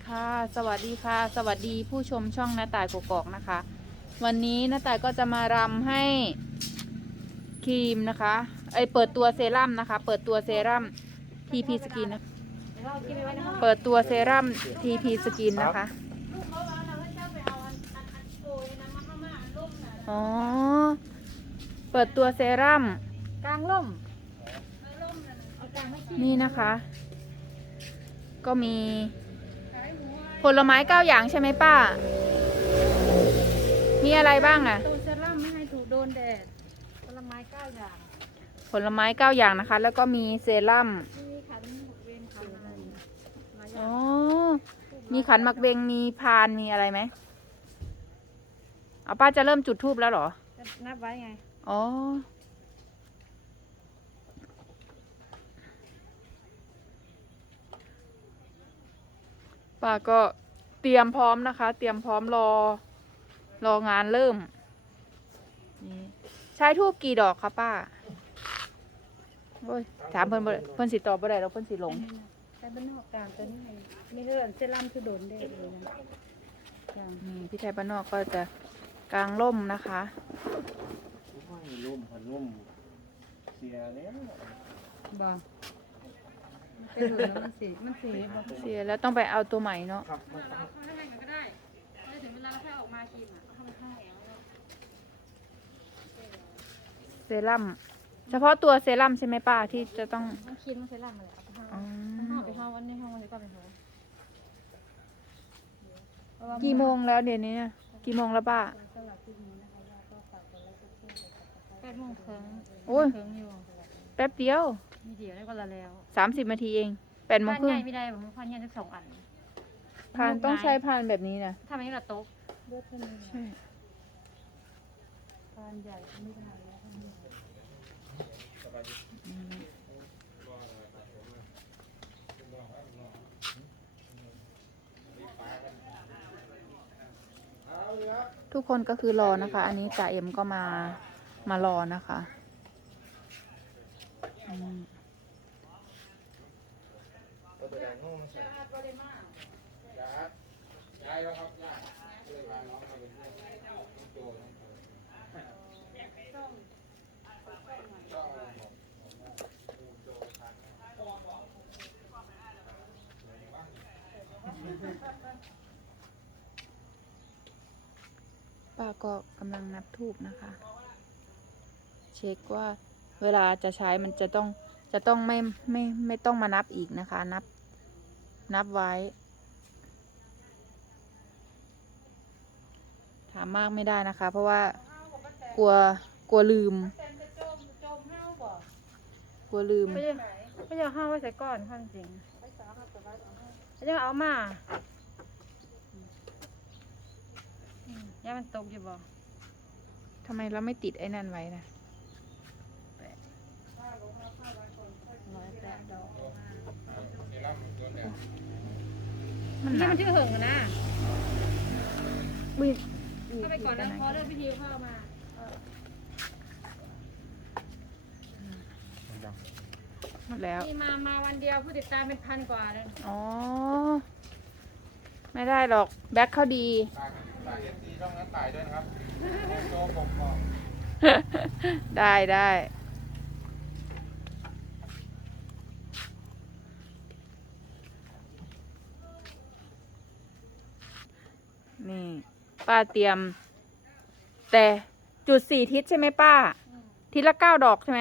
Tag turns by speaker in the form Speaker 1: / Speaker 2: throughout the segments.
Speaker 1: ค่ะสวัสดีค่ะสวัสดีผู้ชมช่องน้าต่ายกกอกนะคะ วันนี้น้าต่ายก็จะมารำให้ครีมนะคะเปิดตัวเซรั่มนะคะเปิดตัวเซรั่ม TP Skin นะเปิดตัวเซรั่ม TP Skin นะคะอ๋อเปิดตัวเซรั่ม
Speaker 2: กลางร่ม
Speaker 1: นี่นะคะ ก็มีผลไม้9 อย่างใช่ไหมป้า มีอะไรบ้างอ่ะ
Speaker 2: ตัวเซรั่มไม่ให้ถูกโดนแดดผลไม้9 อย่าง
Speaker 1: ผลไม้9 อย่างนะคะ แล้วก็มีเซรั่ม
Speaker 2: มีขันเวนขันอะไรมา
Speaker 1: อ๋
Speaker 2: ยา
Speaker 1: อ มีขันหมักเบงมีพานมีอะไรไหมเอาป้าจะเริ่มจุดธูปแล้วเหรอ
Speaker 2: จะนับไว้ไง
Speaker 1: อ๋อ ป้าก็เตรียมพร้อมนะคะ เตรียมพร้อมรองานเริ่มนี่ใช้ธูปกี่ดอกคะป้าโอ้ยถามเพิ่นบ่ได้เพิ่นสิตอบบ่ได้แล้วเพิ่นสิหลง
Speaker 2: แต่เป็นนอกกลางตัวนี้ไงมีเรื่องเซรั่มคือโดนแดดเลยนะกลาง
Speaker 1: นี่พี่ไทยบ้านนอกก็จะกางร่มนะคะ
Speaker 3: ร่มพันร่มเสียแล้ว
Speaker 2: บ่เป็นเหลืองมันสีบ่
Speaker 1: เสียแล้วต้องไปเอาตัวใหม่เนาะ
Speaker 3: ครับมัน
Speaker 2: เอาให้ไงก็ได้ถึงเวลาเราแค่ออกมากินอ่ะเอาให้
Speaker 1: เซรั่มเฉพาะตัวเซรั่มใช่ไหมป้าที่จะต้อง
Speaker 2: ต้องคิดมันเซรั่มอะไรเอา
Speaker 1: อ๋อ
Speaker 2: ไปห้าวันนี้ห้องวันนี้ก็ไปห้อง
Speaker 1: กี่โมงแล้วเดี๋ยวนี้เนี่ยกี่โมงแล้วป้า
Speaker 2: 8:30
Speaker 1: โอ้ย
Speaker 2: ถึงอยู่
Speaker 1: แป๊บเดียว
Speaker 2: มีเดี๋ยวได้ก็ละแล้ว
Speaker 1: 30 นาทีเอง8 โมง
Speaker 2: พาน
Speaker 1: ครึ่
Speaker 2: ให
Speaker 1: ง
Speaker 2: ญ่ไม่ได้ผมพานใหญ่ทั้ง2 อัน
Speaker 1: พานต้องใช้พานแบบนี้นะ
Speaker 2: ถ้าไม่งั้นเราโต๊ะ
Speaker 1: ใช่
Speaker 2: พานใหญ่ไม่ได้แล้ว
Speaker 1: ทุกคนก็คือรอนะคะ อันนี้จ่าเอ็มก็มารอนะคะอืม
Speaker 3: ก็ตัวแดงห้องมันใส่ย้ายแล้วครับย้ายเลยพาน้องมาเป็นโจร
Speaker 1: ป้าก็กำลังนับธูปนะคะ เช็คว่าเวลาจะใช้มันจะต้องไม่ต้องมานับอีกนะคะ นับไว้ ถามมากไม่ได้นะคะ เพราะว่ากลัวลืม กลัวลืม
Speaker 2: ไม่อยากห้าไว้ใส่ก้อนความจริงไม่อยากเอามาย่ามันตกอยู่บ่
Speaker 1: ทำไมเราไม่ติดไอ้นั่นไว้นะ มันห
Speaker 2: นี่
Speaker 1: นัก
Speaker 2: มันชื่อเหิงนะ
Speaker 1: อุ้ย
Speaker 2: ถ้าไปก่อนแล้วพอเริ่มพิธีเข้ามา
Speaker 1: หมดแล้ว
Speaker 2: นี่มาวันเดียวผู้ติดตามเป็น 1,000 กว่าเลย
Speaker 1: อ๋อ ไม่ได้หรอก แบ็คเขาดี
Speaker 3: ฝากเอฟซีช่องนั้นตายด้วยนะครับโจผมบอก
Speaker 1: ได้ นี่ ป้าเตรียม แต่จุด4 ทิศใช่ไหมป้า ทิศละ9 ดอกใช่ไหม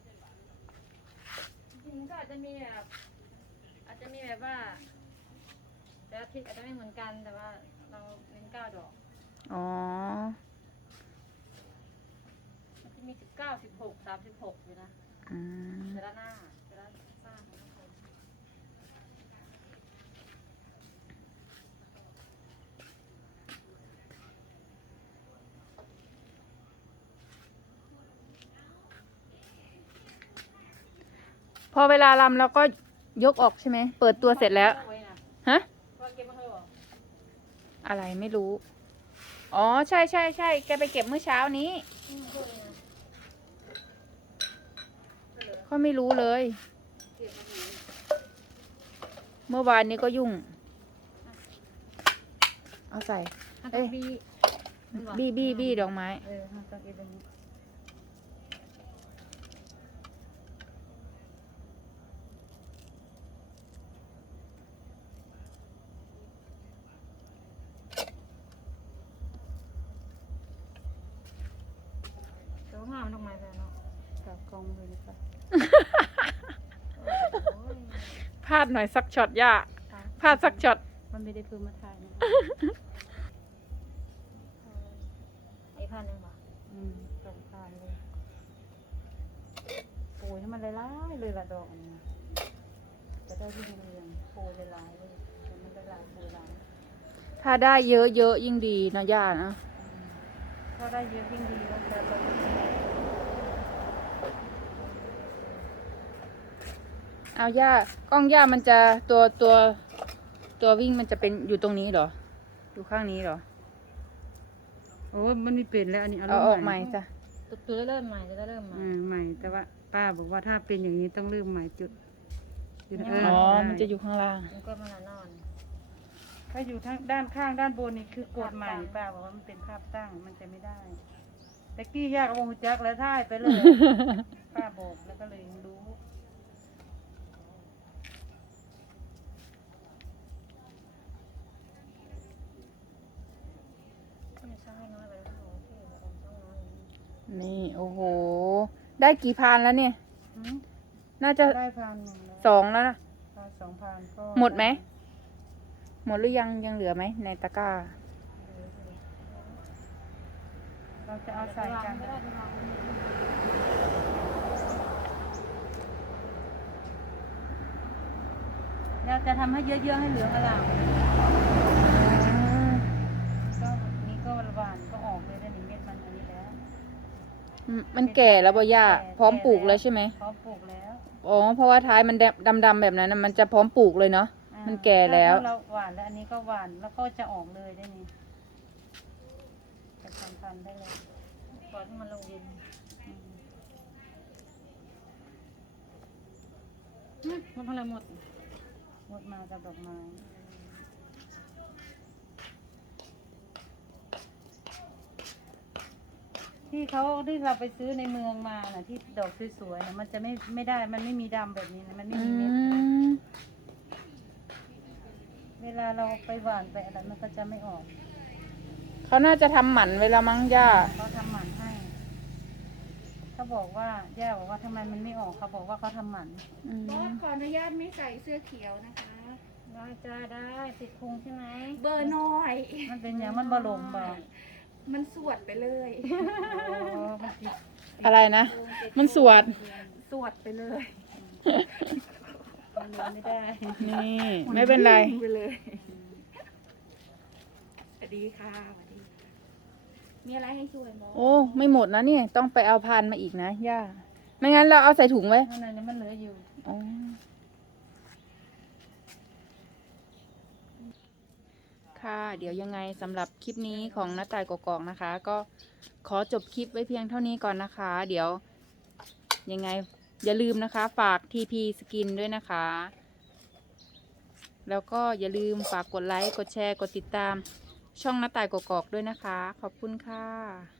Speaker 2: จริงๆก็อาจจะมีแบบว่าแต่ละทิศอาจจะไม่เหมือนกันแต่ว่าเราเน้น9 ดอก
Speaker 1: อ๋อ
Speaker 2: มันจะมี19 16 36อยู่นะ
Speaker 1: อืม
Speaker 2: แต่ละหน้าแต่ละสร้างของคน
Speaker 1: พอเวลารำเราก็ยกออกใช่ไหม เปิดตัวเสร็จแล้ว ฮะ
Speaker 2: ว่าเก็บมาเถอะ
Speaker 1: อะไรไม่รู้ อ๋อ ใช่แกไปเก็บเมื่อเช้านี้ ก็ไม่รู้เลย เมื่อวานนี้ก็ยุ่งเอาใส่
Speaker 2: ถ้าต้องบี
Speaker 1: บี้ดอกไม้
Speaker 2: ถ้าต้องบีตรงนี้แต่ว่างามดอกไม้แต่เนาะ
Speaker 1: กับกองมือเลยค่ะ
Speaker 2: โอ้ย
Speaker 1: พลาดหน่อยสักช็อตย่าพลาดสักช็อต
Speaker 2: มันไม่ได้เพิ่มมาถ่ายนะไอ้พันหนึ่งป่ะ
Speaker 1: 2,000เลยโอ้ยให้มันหลายๆเลยละดอกอันนี้จะได้ยิ่งเรืองโปรยหลายๆเลยเดี๋ยวมันจะหลายโปรยหลายถ้าได้เยอะๆยิ่งดีนะย่านะ
Speaker 2: ถ้าได้เยอะยิ่งดีแล้วแต่เราจะ
Speaker 1: เอาย่ากล้องย่ามันจะตัววิ่งมันจะเป็นอยู่ตรงนี้เหรออยู่ข้างนี้เหรอ
Speaker 4: โอ้มันไม่เป็นแล้วอันนี้
Speaker 1: เอาออกใหม่จ้ะ
Speaker 2: ตัวเริ่มใหม่จะเริ่มใหม่
Speaker 4: ใหม่แต่ว่าป้าบอกว่าถ้าเป็นอย่างนี้ต้องเริ่มใหม่จุด
Speaker 1: อ๋อมันจะอยู่ข้างล่าง
Speaker 2: มันก็มันนอน
Speaker 4: ถ้าอยู่ทั้งด้านข้างด้านบนนี่คือกดใหม่ป้าบอกว่ามันเป็นภาพตั้งมันจะไม่ได้แต่กี้ยากกับวงจักแล้วท่ายไปเลย ป้าบอกแล้วก็เลยรู้
Speaker 2: ไม่ใช่น้อยไปแล้วโอเคแต่ต้องน้อย
Speaker 1: นี่โอ้โห ได้กี่พานแล้วเนี่ย น่าจะ
Speaker 4: ได้1,000แล้ว
Speaker 1: 2แล้วนะ
Speaker 4: ป้า2,000ก็
Speaker 1: หมดไหม หมดหรือยังเหลือไหมในตะกร้า
Speaker 4: เราจะเอาใส่กัน
Speaker 2: ไม่ได้ที่วาง
Speaker 4: เราจะทำให้เยอะๆให้เหลืองอร่ามก็นี้ก็หวานก็ออกเลยได้หนึ่งเม็ดมันอันนี้แล้ว
Speaker 1: มันแก่แล้วบ่ย่าพร้อมปลูกแล้วใช่ไหม
Speaker 4: พร้อมปลูกแล้ว
Speaker 1: อ๋อเพราะว่าท้ายมันดำๆแบบนั้นนะมันจะพร้อมปลูกเลยเนาะ มันแก่แล้ว
Speaker 4: ถ้าเราหวานแล้วอันนี้ก็หวานแล้วก็จะออกเลยได้นี่จะทำพันธุ์ได้เลย
Speaker 2: ปล่อยให้มันลงดินมันพลังหมด
Speaker 4: หมดมากับดอกไม้ที่เราไปซื้อในเมืองมาน่ะที่ดอกสวยๆน่ะมันจะไม่ได้มันไม่มีดำแบบนี้นะมันไม่มีเม็ด เวลาเราไปหวานไปอะไรมันก็จะไม่ออก
Speaker 1: เขาน่าจะทำหมันเวลามั้งย่า
Speaker 4: เขาทำหมันให้เขาบอกว่าย่าบอกว่าทำไมมันไม่ออกเขาบอกว่าเขาทำหมัน
Speaker 5: บอสขออนุญาตไม่ใส่เสื้อเขียวนะคะ
Speaker 2: ได้จ้าได้ติดพุงใช่ไหม
Speaker 5: เบอร์น้อย
Speaker 4: มันเป็นอย่างมันบลมบ่
Speaker 5: มันสวดไปเลย
Speaker 4: โอ้มันติด
Speaker 1: อะไรนะ มันสวด
Speaker 5: สวดไปเลย
Speaker 4: มันลงไม่ได้
Speaker 1: นี่ไม่เป็นไร
Speaker 5: ไปเลยสวัสดีค่ะสวัสดีค่ะมีอะไรให้ช่วยบอส
Speaker 1: โอ้ไม่หมดนะเนี่ยต้องไปเอาพานมาอีกนะย่าไม่งั้นเราเอาใส่ถุงไว้
Speaker 4: ข้างในนี้มันเหลืออยู่
Speaker 1: อ๋อค่ะเดี๋ยวยังไงสำหรับคลิปนี้ของน้าต่ายกอกๆนะคะ ก็ขอจบคลิปไว้เพียงเท่านี้ก่อนนะคะ เดี๋ยวยังไงอย่าลืมนะคะฝาก TP Skin ด้วยนะคะ แล้วก็อย่าลืมฝากกดไลค์กดแชร์กดติดตามช่องน้าต่ายกอกๆด้วยนะคะ ขอบคุณค่ะ